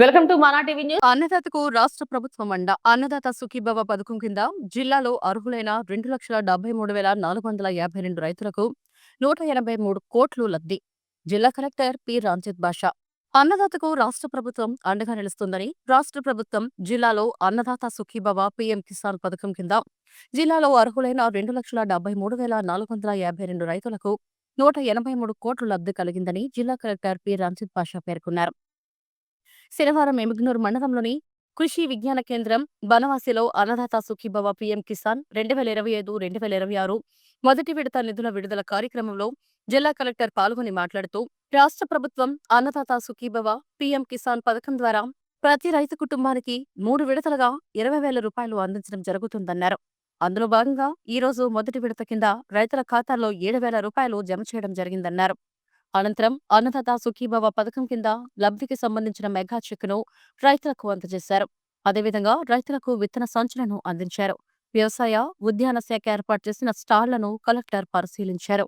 Welcome to Mana TV news. అన్నదాతకు రాష్ట్ర ప్రభుత్వం అండ. అన్నదాత సుఖీభవ పథకం కింద జిల్లాలో అర్హులైన రెండు లక్షల డెబ్బై మూడు వేల నాలుగు వందల యాభై రెండు రైతులకు నూట ఎనభై మూడు కోట్లు లబ్ధి. జిల్లా కలెక్టర్ పి. రాంజిత్ బాషా అన్నదాతకు రాష్ట్ర ప్రభుత్వం అండగా నిలుస్తుందని రాష్ట్ర ప్రభుత్వం జిల్లాలో అన్నదాత సుఖీభవ పీఎం కిసాన్ పథకం కింద జిల్లాలో అర్హులైన రెండు లక్షల డెబ్బై మూడు వేల నాలుగు వందల యాభై రెండు రైతులకు నూట ఎనభై మూడు కోట్లు లబ్ధి కలిగిందని జిల్లా కలెక్టర్ పి. రంజిత్ బాషా పేర్కొన్నారు. శనివారం ఎమిగ్నూర్ మండలంలోని కృషి విజ్ఞాన కేంద్రం బనవాసిలో అన్నదాత సుఖీభవ పీఎం కిసాన్ రెండు వేల ఇరవై ఐదు రెండు వేల ఇరవై ఆరు మొదటి విడత నిధుల విడుదల కార్యక్రమంలో జిల్లా కలెక్టర్ పాల్గొని మాట్లాడుతూ రాష్ట్ర ప్రభుత్వం అన్నదాత సుఖీభవ పీఎం కిసాన్ పథకం ద్వారా ప్రతి రైతు కుటుంబానికి మూడు విడతలుగా ఇరవై వేల రూపాయలు అందించడం జరుగుతుందన్నారు. అందులో భాగంగా ఈ రోజు మొదటి విడత కింద రైతుల ఖాతాల్లో ఏడు వేల రూపాయలు జమ చేయడం జరిగిందన్నారు. అనంతరం అన్నదాత సుఖీభవ పథకం కింద లబ్ధికి సంబంధించిన మెగా చెక్కును రైతులకు అందజేశారు. అదేవిధంగా రైతులకు విత్తన సంచులను అందించారు. వ్యవసాయ ఉద్యాన శాఖ ఏర్పాటు చేసిన స్టాళ్ళను కలెక్టర్ పరిశీలించారు.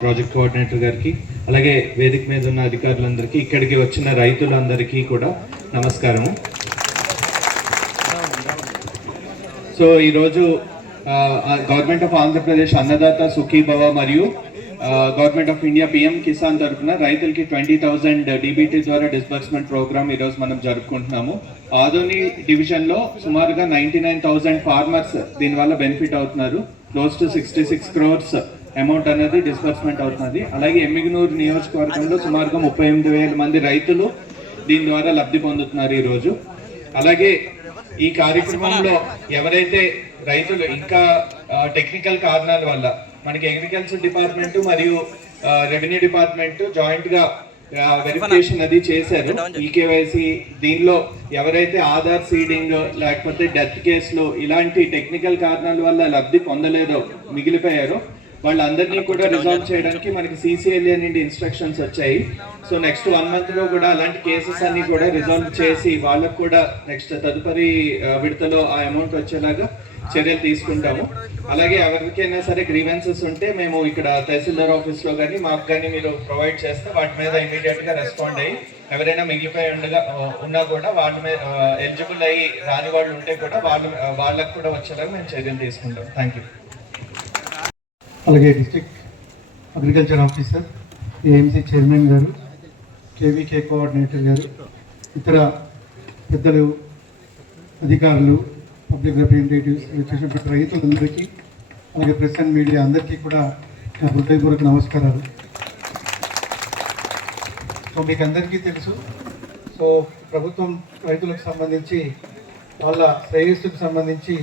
ప్రాజెక్ట్ కోఆర్డినేటర్ గారికి అలాగే వేదిక మీద ఉన్న అధికారులందరికీ ఇక్కడికి వచ్చిన రైతులందరికీ కూడా నమస్కారం సో ఈరోజు గవర్నమెంట్ ఆఫ్ ఆంధ్రప్రదేశ్ అన్నదాత సుఖీభవ మరియు government of India PM Kisan తరఫున రైతులకి ట్వంటీ థౌసండ్ డీబీటీ ద్వారా డిస్బర్స్మెంట్ ప్రోగ్రామ్ ఈరోజు మనం జరుపుకుంటున్నాము. ఆదోని డివిజన్లో సుమారుగా నైంటీ నైన్ థౌసండ్ ఫార్మర్స్ దీనివల్ల బెనిఫిట్ అవుతున్నారు. Close to sixty six crores amount అనేది డిస్బర్స్మెంట్ అవుతున్నది. అలాగే ఎమ్మిగనూరు నియోజకవర్గంలో సుమారుగా ముప్పై ఎనిమిది వేల మంది రైతులు దీని ద్వారా లబ్ధి పొందుతున్నారు ఈరోజు. అలాగే ఈ కార్యక్రమంలో ఎవరైతే రైతులు ఇంకా టెక్నికల్ కారణాల వల్ల మనకి అగ్రికల్చర్ డిపార్ట్మెంట్ మరియు రెవెన్యూ డిపార్ట్మెంట్ జాయింట్గా వెరిఫికేషన్ అది చేశారు. ఈకేవైసీ దీనిలో ఎవరైతే ఆధార్ సీడింగ్ లేకపోతే డెత్ కేసులు ఇలాంటి టెక్నికల్ కారణాల వల్ల లబ్ధి పొందలేదో మిగిలిపోయారో వాళ్ళందరినీ కూడా రిజాల్వ్ చేయడానికి మనకి సిసిఎల్ఏ నుండి ఇన్స్ట్రక్షన్స్ వచ్చాయి. సో నెక్స్ట్ వన్ మంత్లో కూడా అలాంటి కేసెస్ అన్ని కూడా రిజాల్వ్ చేసి వాళ్ళకు కూడా నెక్స్ట్ తదుపరి విడతలో ఆ అమౌంట్ వచ్చేలాగా చర్యలు తీసుకుంటాము. అలాగే ఎవరికైనా సరే గ్రీవెన్సెస్ ఉంటే మేము ఇక్కడ తహసీల్దార్ ఆఫీస్లో కానీ మాకు కానీ మీరు ప్రొవైడ్ చేస్తే వాటి మీద ఇమీడియట్గా రెస్పాండ్ అయ్యి ఎవరైనా మిగిలిపోయి ఉండగా ఉన్నా కూడా వాళ్ళ మీద ఎలిజిబుల్ అయ్యి రాని వాళ్ళు ఉంటే కూడా వాళ్ళు వాళ్ళకు కూడా వచ్చేలాగా మేము చర్యలు తీసుకుంటాం. థ్యాంక్ యూ అలాగే district agriculture officer AMC chairman గారు కేవీకే కోఆర్డినేటర్ గారు ఇతర పెద్దలు అధికారులు పబ్లిక్ రిప్రజెంటేటివ్స్ వచ్చేసినటువంటి రైతులందరికీ అలాగే ప్రెస్ అండ్ మీడియా అందరికీ కూడా నా హృదయపూర్వక నమస్కారాలు. సో మీకు అందరికీ తెలుసు సో ప్రభుత్వం రైతులకు సంబంధించి వాళ్ళ శ్రేయస్సుకు సంబంధించి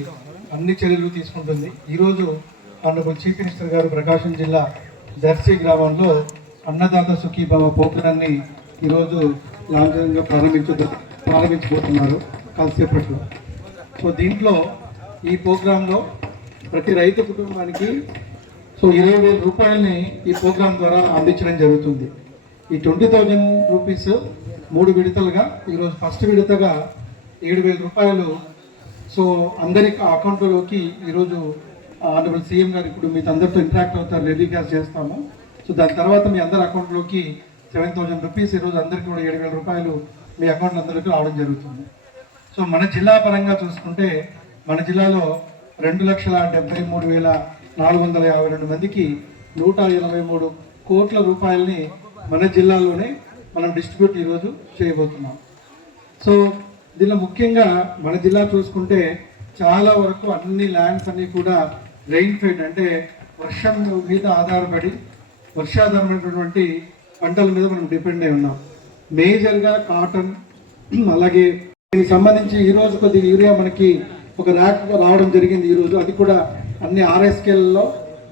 అన్ని చర్యలు తీసుకుంటుంది. ఈరోజు ఆనరబుల్ చీఫ్ మినిస్టర్ గారు ప్రకాశం జిల్లా దర్శి గ్రామంలో అన్నదాత సుఖీభవ పోకరాన్ని ఈరోజు లాంఛనంగా ప్రారంభించ ప్రారంభించబోతున్నారు కాసేపట్లో సో దీంట్లో ఈ ప్రోగ్రాంలో ప్రతి రైతు కుటుంబానికి సో ఇరవై వేల రూపాయలని ఈ ప్రోగ్రాం ద్వారా అందించడం జరుగుతుంది. ఈ ట్వంటీ థౌజండ్ రూపీస్ మూడు విడతలుగా ఈరోజు ఫస్ట్ విడతగా ఏడు వేల రూపాయలు. సో అందరి అకౌంట్లలోకి ఈరోజు ఆనరబుల్ సీఎం గారు ఇప్పుడు మీతో అందరితో ఇంటరాక్ట్ అవుతారు టెలికాస్ట్ చేస్తాము. సో దాని తర్వాత మీ అందరి అకౌంట్లోకి సెవెన్ థౌజండ్ రూపీస్ ఈరోజు అందరికీ కూడా ఏడు వేల రూపాయలు మీ అకౌంట్ అందరికీ రావడం జరుగుతుంది. సో మన జిల్లా పరంగా చూసుకుంటే మన జిల్లాలో రెండు లక్షల డెబ్బై మూడు వేల నాలుగు వందల యాభై రెండు మందికి నూట ఇరవై మూడు కోట్ల రూపాయలని మన జిల్లాలోనే మనం డిస్ట్రిబ్యూట్ ఈరోజు చేయబోతున్నాం. సో దీనిలో ముఖ్యంగా మన జిల్లా చూసుకుంటే చాలా వరకు అన్ని ల్యాండ్స్ అన్నీ కూడా రెయిన్ ఫెడ్ అంటే వర్షం మీద ఆధారపడి వర్షాధారమైనటువంటి పంటల మీద మనం డిపెండ్ అయి ఉన్నాం. మేజర్గా కాటన్ అలాగే దీనికి సంబంధించి ఈ రోజు కొద్దిగా యూరియా మనకి ఒక ర్యాక్ రావడం జరిగింది ఈరోజు అది కూడా అన్ని ఆర్ఎస్కేలలో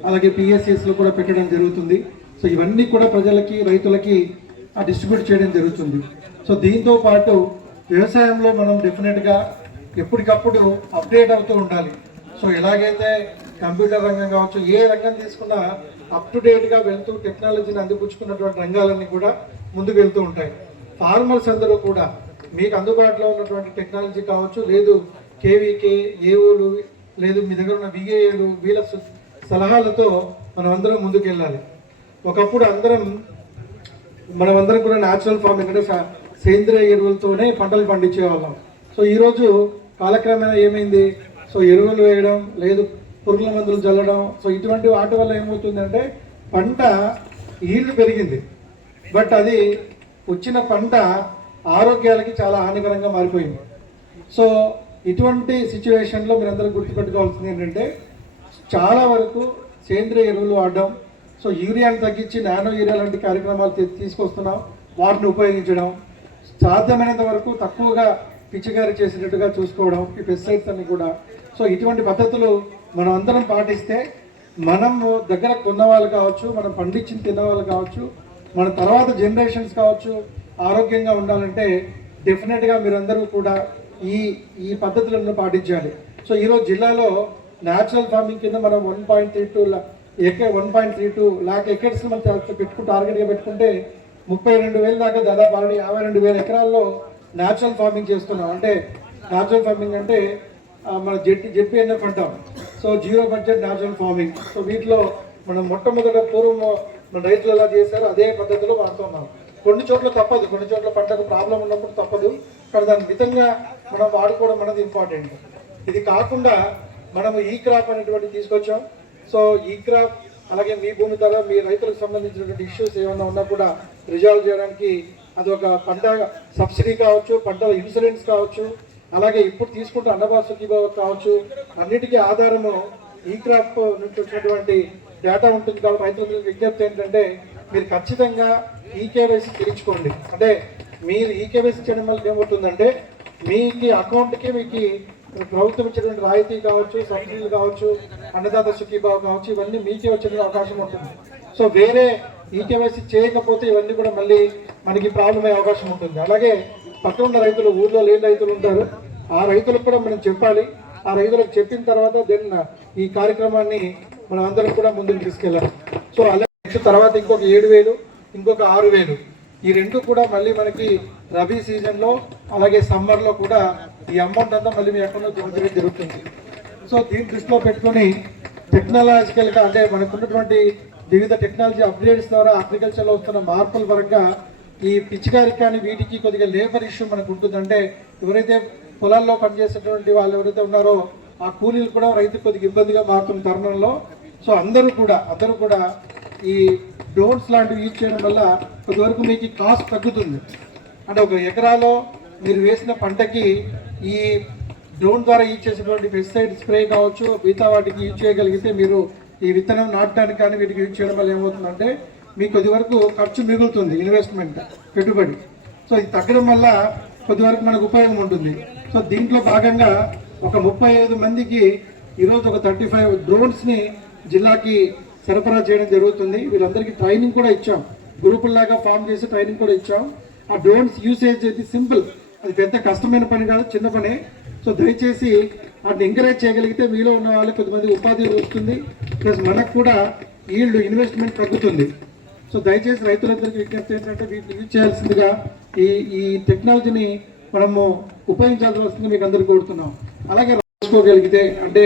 అలాగే పిఎస్సిఎస్లో కూడా పెట్టడం జరుగుతుంది. సో ఇవన్నీ కూడా ప్రజలకి రైతులకి డిస్ట్రిబ్యూట్ చేయడం జరుగుతుంది. సో దీంతో పాటు వ్యవసాయంలో మనం డెఫినెట్గా ఎప్పటికప్పుడు అప్డేట్ అవుతూ ఉండాలి. సో ఎలాగైతే కంప్యూటర్ రంగం కావచ్చు ఏ రంగం తీసుకున్నా అప్ టు డేట్గా వెళ్తూ టెక్నాలజీని అందిపుచ్చుకున్నటువంటి రంగాలన్నీ కూడా ముందుకు వెళ్తూ ఉంటాయి. ఫార్మర్స్ అందరూ కూడా మీకు అందుబాటులో ఉన్నటువంటి టెక్నాలజీ కావచ్చు లేదు కేవీకే ఏఓలు లేదు మీ దగ్గర ఉన్న విఏఏలు వీళ్ళ సలహాలతో మనం అందరం ముందుకెళ్ళాలి. ఒకప్పుడు అందరం మనమందరం కూడా న్యాచురల్ ఫార్మింగ్ అంటే సేంద్రియ ఎరువులతోనే పంటలు పండించే వాళ్ళం సో ఈరోజు కాలక్రమేణా ఏమైంది? సో ఎరువులు వేయడం లేదు పురుగుల మందులు చల్లడం సో ఇటువంటి వాటి వల్ల ఏమవుతుందంటే పంట ఈల్డ్ పెరిగింది. బట్ అది వచ్చిన పంట ఆరోగ్యాలకి చాలా హానికరంగా మారిపోయింది. సో ఇటువంటి సిచ్యువేషన్లో మీరందరూ గుర్తుపెట్టుకోవాల్సింది ఏంటంటే చాలా వరకు సేంద్రియ ఎరువులు వాడడం సో యూరియాను తగ్గించి నానో యూరియా లాంటి కార్యక్రమాలు తీసుకొస్తున్నాం వాటిని ఉపయోగించడం సాధ్యమైనంత వరకు తక్కువగా పిచ్చికారి చేసేటట్టుగా చూసుకోవడం ఈ పెస్టిసైడ్స్ అన్ని కూడా. సో ఇటువంటి పద్ధతులు మనం అందరం పాటిస్తే మనం దగ్గర కొన్న వాళ్ళు కావచ్చు మనం పండించిన తిన్న వాళ్ళు కావచ్చు మన తర్వాత జనరేషన్స్ కావచ్చు ఆరోగ్యంగా ఉండాలంటే డెఫినెట్గా మీరందరూ కూడా ఈ ఈ పద్ధతులను పాటించాలి. సో ఈరోజు జిల్లాలో న్యాచురల్ ఫార్మింగ్ కింద మనం వన్ పాయింట్ త్రీ టూ ఎక్కడ one point three two lakh acres మనం పెట్టుకుని టార్గెట్గా పెట్టుకుంటే ముప్పై రెండు వేల దాకా దాదాపు ఆల్రెడీ యాభై రెండు వేల ఎకరాల్లో న్యాచురల్ ఫార్మింగ్ చేస్తున్నాం. అంటే న్యాచురల్ ఫార్మింగ్ అంటే మన జెట్టి జెడ్పీఎన్ఎఫ్ అంటాం. So zero budget natural farming so వీటిలో మనం మొట్టమొదట పూర్వం మన రైతులు ఎలా చేశారో అదే పద్ధతిలో వాడుతున్నాం. కొన్ని చోట్ల తప్పదు కొన్ని చోట్ల పంటకు ప్రాబ్లం ఉన్నప్పుడు తప్పదు కానీ దాని మితంగా మనం వాడుకోవడం అనేది ఇంపార్టెంట్ ఇది కాకుండా మనము ఈ క్రాప్ అనేటువంటి తీసుకొచ్చాం. సో ఈ క్రాప్ అలాగే మీ భూమి ధర మీ రైతులకు సంబంధించినటువంటి ఇష్యూస్ ఏమైనా ఉన్నా కూడా రిజాల్వ్ చేయడానికి అది ఒక పంట సబ్సిడీ కావచ్చు పంటల ఇన్సూరెన్స్ కావచ్చు అలాగే ఇప్పుడు తీసుకుంటే అన్నబాసు కావచ్చు అన్నిటికీ ఆధారము ఈ క్రాప్ నుంచి వచ్చినటువంటి డేటా ఉంటుంది కాబట్టి రైతులకు విజ్ఞప్తి ఏంటంటే మీరు ఖచ్చితంగా ఈ కేవైసీ చేయించుకోండి అంటే మీరు ఈ కేవైసీ చేయడం వల్ల ఏమవుతుందంటే మీకు అకౌంట్కి మీకు ప్రభుత్వం ఇచ్చినటువంటి రాయితీ కావచ్చు సబ్సిడీలు కావచ్చు అన్నదాత సుఖీభావ కావచ్చు ఇవన్నీ మీకే వచ్చే అవకాశం ఉంటుంది. సో వేరే ఈ కేవైసీ చేయకపోతే ఇవన్నీ కూడా మళ్ళీ మనకి ప్రాబ్లం అయ్యే అవకాశం ఉంటుంది. అలాగే పక్కన ఉన్న రైతులు ఊర్లో లేని రైతులు ఉంటారు. ఆ రైతులకు కూడా మనం చెప్పాలి. ఆ రైతులకు చెప్పిన తర్వాత దెన్ ఈ కార్యక్రమాన్ని మనం అందరం కూడా ముందుకు తీసుకెళ్ళాలి. సో అలా నెక్స్ట్ తర్వాత ఇంకొక ఏడు వేలు ఇంకొక ఆరు వేలు. ఈ రెండు కూడా మళ్ళీ మనకి రబీ సీజన్లో అలాగే సమ్మర్లో కూడా ఈ అమౌంట్ అంతా మళ్ళీ మీ అకౌంట్లో జమ జరుగుతుంది సో దీన్ని దృష్టిలో పెట్టుకొని టెక్నాలజికల్గా అంటే మనకున్నటువంటి వివిధ టెక్నాలజీ అప్గ్రేడ్స్ ద్వారా అగ్రికల్చర్లో వస్తున్న మార్పుల పరంగా ఈ పిచ్చికారికి కానీ వీటికి కొద్దిగా లేబర్ ఇష్యూ మనకు ఉంటుందంటే ఎవరైతే పొలాల్లో పనిచేసేటువంటి వాళ్ళు ఎవరైతే ఉన్నారో ఆ కూలీలు కూడా రైతు కొద్దిగా ఇబ్బందిగా మారుతున్న తరుణంలో సో అందరూ కూడా అందరూ కూడా ఈ డ్రోన్స్ లాంటివి యూజ్ చేయడం వల్ల కొంతవరకు మీకు కాస్ట్ తగ్గుతుంది. అంటే ఒక ఎకరాలో మీరు వేసిన పంటకి ఈ డ్రోన్ ద్వారా యూజ్ చేసేటువంటి పెస్టిసైడ్ స్ప్రే కావచ్చు మిగతా వాటికి యూజ్ చేయగలిగితే మీరు ఈ విత్తనం నాటడానికి కానీ వీటికి యూజ్ చేయడం వల్ల ఏమవుతుందంటే మీకు కొద్ది వరకు ఖర్చు మిగులుతుంది ఇన్వెస్ట్మెంట్ పెట్టుబడి. సో ఇది తగ్గడం వల్ల కొద్ది వరకు మనకు ఉపయోగం ఉంటుంది. సో దీంట్లో భాగంగా ఒక ముప్పై ఐదు మందికి ఈరోజు ఒక థర్టీ ఫైవ్ డ్రోన్స్ని జిల్లాకి సరఫరా చేయడం జరుగుతుంది. వీళ్ళందరికీ ట్రైనింగ్ కూడా ఇచ్చాం. గ్రూపుల్లాగా ఫామ్ చేసి ట్రైనింగ్ కూడా ఇచ్చాం. ఆ డ్రోన్స్ యూసేజ్ అయితే సింపుల్. అది పెద్ద కష్టమైన పని కాదు చిన్న పనే. సో దయచేసి వాటిని ఎంకరేజ్ చేయగలిగితే మీలో ఉన్న వాళ్ళు కొద్దిమంది ఉపాధి వస్తుంది. ప్లస్ మనకు కూడా ఈల్డ్ ఇన్వెస్ట్మెంట్ తగ్గుతుంది. సో దయచేసి రైతులందరికీ విజ్ఞప్తి ఏంటంటే వీటిని యూజ్ చేయాల్సిందిగా ఈ ఈ టెక్నాలజీని మనము ఉపయోగించాల్సి వస్తుంది మీకు అందరికీ కోరుతున్నాం. అలాగే రాసుకోగలిగితే అంటే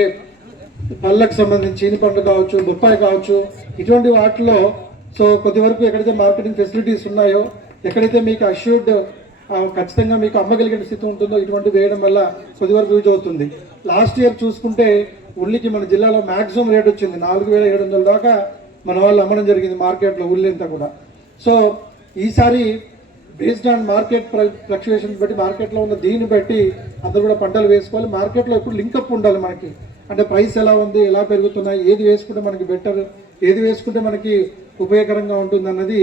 పళ్ళకు సంబంధించి చీని పండు కావచ్చు బొప్పాయి కావచ్చు ఇటువంటి వాటిలో సో కొద్ది వరకు ఎక్కడైతే మార్కెటింగ్ ఫెసిలిటీస్ ఉన్నాయో ఎక్కడైతే మీకు అష్యూర్డ్ ఖచ్చితంగా మీకు అమ్మగలిగిన స్థితి ఉంటుందో ఇటువంటి వేయడం వల్ల కొద్ది వరకు యూజ్ అవుతుంది. లాస్ట్ ఇయర్ చూసుకుంటే ఉల్లికి మన జిల్లాలో మ్యాక్సిమం రేట్ వచ్చింది. నాలుగు వేల ఏడు వందల దాకా మన వాళ్ళు అమ్మడం జరిగింది మార్కెట్లో ఉల్లి అంతా కూడా. సో ఈసారి బేస్డ్ ఆన్ మార్కెట్ ఫ్లక్చుయేషన్స్ బట్టి మార్కెట్లో ఉన్న దీన్ని బట్టి అందరూ కూడా పంటలు వేసుకోవాలి. మార్కెట్లో ఎప్పుడు లింకప్ ఉండాలి మనకి. అంటే ప్రైస్ ఎలా ఉంది ఎలా పెరుగుతున్నాయి ఏది వేసుకుంటే మనకి బెటర్ ఏది వేసుకుంటే మనకి ఉపయోగకరంగా ఉంటుంది అన్నది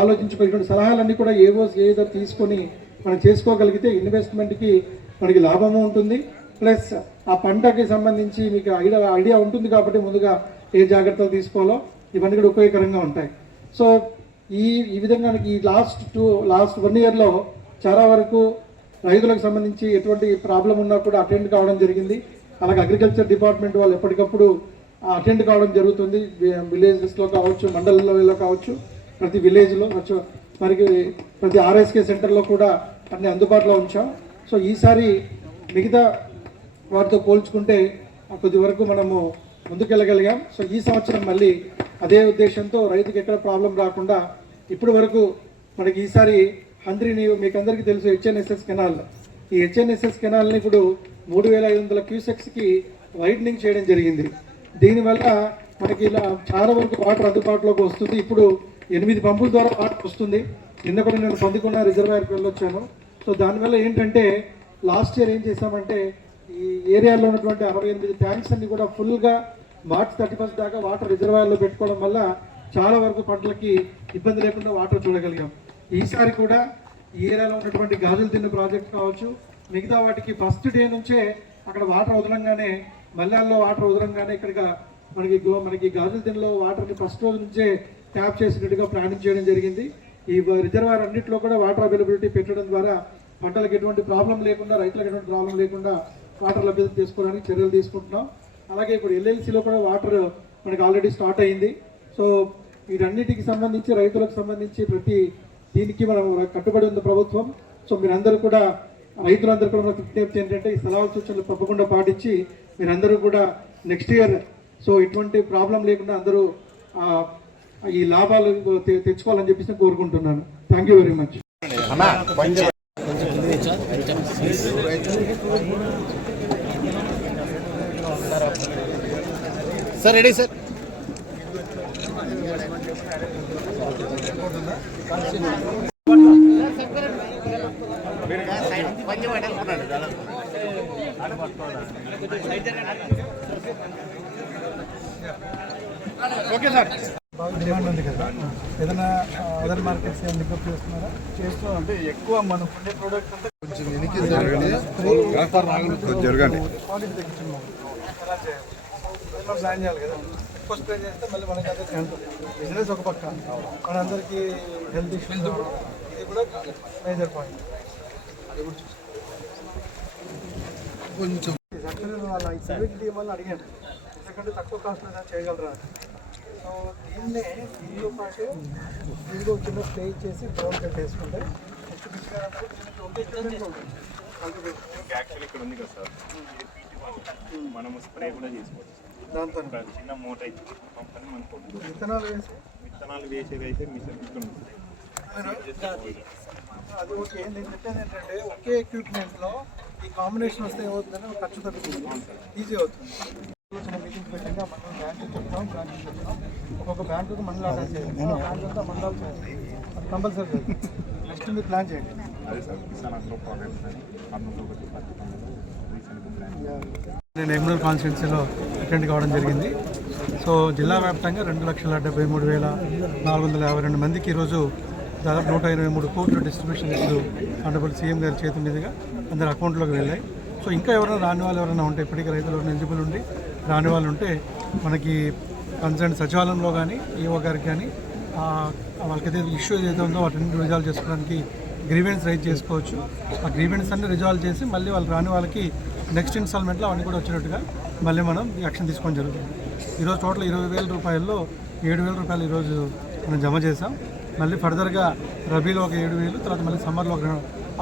ఆలోచించుకునేటువంటి సలహాలన్నీ కూడా ఏవో ఏదో తీసుకొని మనం చేసుకోగలిగితే ఇన్వెస్ట్మెంట్కి మనకి లాభము ఉంటుంది. ప్లస్ ఆ పంటకి సంబంధించి మీకు ఐడియా ఐడియా ఉంటుంది కాబట్టి ముందుగా ఏ జాగ్రత్తలు తీసుకోవాలో ఇవన్నీ కూడా ఉపయోగకరంగా ఉంటాయి. సో ఈ ఈ విధంగా మనకి ఈ లాస్ట్ టూ లాస్ట్ వన్ ఇయర్లో చాలా వరకు రైతులకు సంబంధించి ఎటువంటి ప్రాబ్లం ఉన్నా కూడా అటెండ్ కావడం జరిగింది. అలాగే అగ్రికల్చర్ డిపార్ట్మెంట్ వాళ్ళు ఎప్పటికప్పుడు అటెండ్ కావడం జరుగుతుంది. విలేజెస్లో కావచ్చు మండలంలో కావచ్చు ప్రతి విలేజ్లో మనకి ప్రతి ఆర్ఎస్కే సెంటర్లో కూడా అన్ని అందుబాటులో ఉంచాం. సో ఈసారి మిగతా వాటితో పోల్చుకుంటే కొద్ది వరకు మనము ముందుకెళ్ళగలిగాం. సో ఈ సంవత్సరం మళ్ళీ అదే ఉద్దేశంతో రైతుకి ఎక్కడ ప్రాబ్లం రాకుండా ఇప్పటి వరకు మనకి ఈసారి హంద్రిని మీకు అందరికీ తెలుసు హెచ్ఎన్ఎస్ఎస్ కెనాల్. ఈ హెచ్ఎన్ఎస్ఎస్ కెనాల్ని ఇప్పుడు మూడు వేల ఐదు వందల క్యూసెక్స్కి వైడనింగ్ చేయడం జరిగింది. దీనివల్ల మనకి ఇలా చాలా వరకు వాటర్ అందుబాటులోకి వస్తుంది. ఇప్పుడు ఎనిమిది పంపుల ద్వారా వాటర్ వస్తుంది. నిన్న కూడా నేను పొందుకున్న రిజర్వాయర్కి వెళ్ళొచ్చాను సో దానివల్ల ఏంటంటే లాస్ట్ ఇయర్ ఏం చేశామంటే ఈ ఏరియాలో ఉన్నటువంటి అరవై ఎనిమిది ట్యాంక్స్ అన్ని కూడా ఫుల్గా మార్చ్ థర్టీ ఫస్ట్ దాకా వాటర్ రిజర్వాయర్లో పెట్టుకోవడం వల్ల చాలా వరకు పంటలకి ఇబ్బంది లేకుండా వాటర్ చూడగలిగాం. ఈసారి కూడా ఈ ఏరియాలో ఉన్నటువంటి గాజులు తిన్న ప్రాజెక్ట్ కావచ్చు మిగతా వాటికి ఫస్ట్ డే నుంచే అక్కడ వాటర్ వదలంగానే మల్లెల్లో వాటర్ వదలంగానే ఇక్కడ మనకి గో- మనకి గాజుల దినలో వాటర్ని ఫస్ట్ రోజు నుంచే ట్యాప్ చేసినట్టుగా ప్లానింగ్ చేయడం జరిగింది. ఈ రిజర్వాయర్ అన్నింటిలో కూడా వాటర్ అవైలబిలిటీ పెట్టడం ద్వారా పంటలకు ఎటువంటి ప్రాబ్లం లేకుండా రైతులకు ఎటువంటి ప్రాబ్లం లేకుండా వాటర్ లభ్యత చేసుకోవడానికి చర్యలు తీసుకుంటున్నాం. అలాగే ఇప్పుడు ఎల్ఎల్సిలో కూడా వాటర్ మనకి ఆల్రెడీ స్టార్ట్ అయింది. సో వీటన్నిటికి సంబంధించి రైతులకు సంబంధించి ప్రతి దీనికి మనం కట్టుబడి ఉంది ప్రభుత్వం. సో మీరందరూ కూడా రైతులందరూ కూడా మనకు విజ్ఞప్తి ఏంటంటే ఈ సలహా సూచనలు తప్పకుండా పాటించి మీరందరూ కూడా నెక్స్ట్ ఇయర్ సో ఇటువంటి ప్రాబ్లం లేకుండా అందరూ ఆ, ఈ లాభాలు తెచ్చుకోవాలని చెప్పేసి కోరుకుంటున్నాను. Thank you very much sir ready sir. బాగా డిమాండ్ ఉంది కదా. ఏదైనా అదర్ మార్కెట్స్ పికప్ చేస్తున్నారా? చేస్తూ అంటే ఎక్కువ మనం ఉండే ప్రోడక్ట్ అంతా కొంచెం జరగండి. క్వాలిటీ తగ్గించున్నాం ఎలా చేయాలి? మనం ప్లాన్ చేయాలి కదా. ఎక్కువ స్ప్రే చేస్తే మళ్ళీ మనకి అదే బిజినెస్ ఒక పక్క. మనందరికీ హెల్త్ ఇష్యూస్ ఇది కూడా మేజర్ పాయింట్ కొంచెం యాక్చువల్లీ వాళ్ళ సర్వీస్ టీం వాళ్ళు అడిగాను ఎందుకంటే తక్కువ కాస్ట్లో మీద చేయగలరా అని. సో దీన్నే దీంతో పాటు దీనిలో చిన్న స్టే చేసి డ్రోన్ కట్టేసుకుంటే నెక్స్ట్ పిచ్చిగా ఇక్కడ ఉంది కదా సార్ మనము స్ప్రే కూడా చేసుకోవచ్చు దాంతో ఒక చిన్న మోటార్ ఇచ్చి పంపని మనకు ఉంటుంది. విత్తనాలు వేసి విత్తనాలు వేసేది అయితే మిషన్ ఇక్కడ అది ఓకే. నేను చెప్పేది ఏంటంటే ఒకే ఎక్విప్మెంట్లో ఈ కాంబినేషన్ వస్తే ఏమవుతుందంటే ఖర్చు తగ్గుతుంది. ఈజీ అవుతుంది. చిన్న మీటింగ్ బ్యాంకు చెప్తాం బ్యాంకు చెప్తాం. ఒక్కొక్క బ్యాంకుకి మండలి అటాచ్ చేయాలి. ఆ బ్యాంక్ అంతా మండలాలు చేయాలి. అది కంపల్సరీ నెక్స్ట్ మీరు ప్లాన్ చేయండి. నేను ఎమ్మెల్యే కాన్స్టిట్యున్సీలో అటెండ్ కావడం జరిగింది. సో జిల్లా వ్యాప్తంగా రెండు లక్షల డెబ్బై మూడు వేల నాలుగు వందల యాభై రెండు మందికి ఈరోజు దాదాపు నూట ఇరవై మూడు కోట్ల డిస్ట్రిబ్యూషన్ ఇప్పుడు ఆనరబుల్ సీఎం గారి చేతి మీదుగా అందరి అకౌంట్లోకి వెళ్ళాయి. సో ఇంకా ఎవరైనా రాని వాళ్ళు ఎవరైనా ఉంటే ఇప్పటికీ రైతులు ఎవరైనా ఎలిజిబుల్ ఉండి రాని వాళ్ళు ఉంటే మనకి కన్సర్న్ సచివాలయంలో కానీ ఈఓ గారికి కానీ వాళ్ళకైతే ఇష్యూ ఏదైతే ఉందో వాటిని రిజాల్వ్ చేసుకోవడానికి గ్రీవెన్స్ రైజ్ చేసుకోవచ్చు. ఆ గ్రీవెన్స్ అన్ని రిజాల్వ్ చేసి మళ్ళీ వాళ్ళు రాని వాళ్ళకి నెక్స్ట్ ఇన్స్టాల్మెంట్లో అవన్నీ కూడా వచ్చినట్టుగా మళ్ళీ మనం యాక్షన్ తీసుకోవడం జరుగుతుంది. ఈరోజు టోటల్ ఇరవై వేల రూపాయల్లో ఏడు వేల రూపాయలు ఈరోజు మనం జమ చేసాం మళ్ళీ ఫర్దర్గా రబీలో ఒక ఏడు వేలు తర్వాత మళ్ళీ సమ్మర్లో ఒక